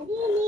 Mm Hello. -hmm.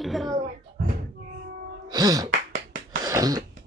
Ain't gonna like it.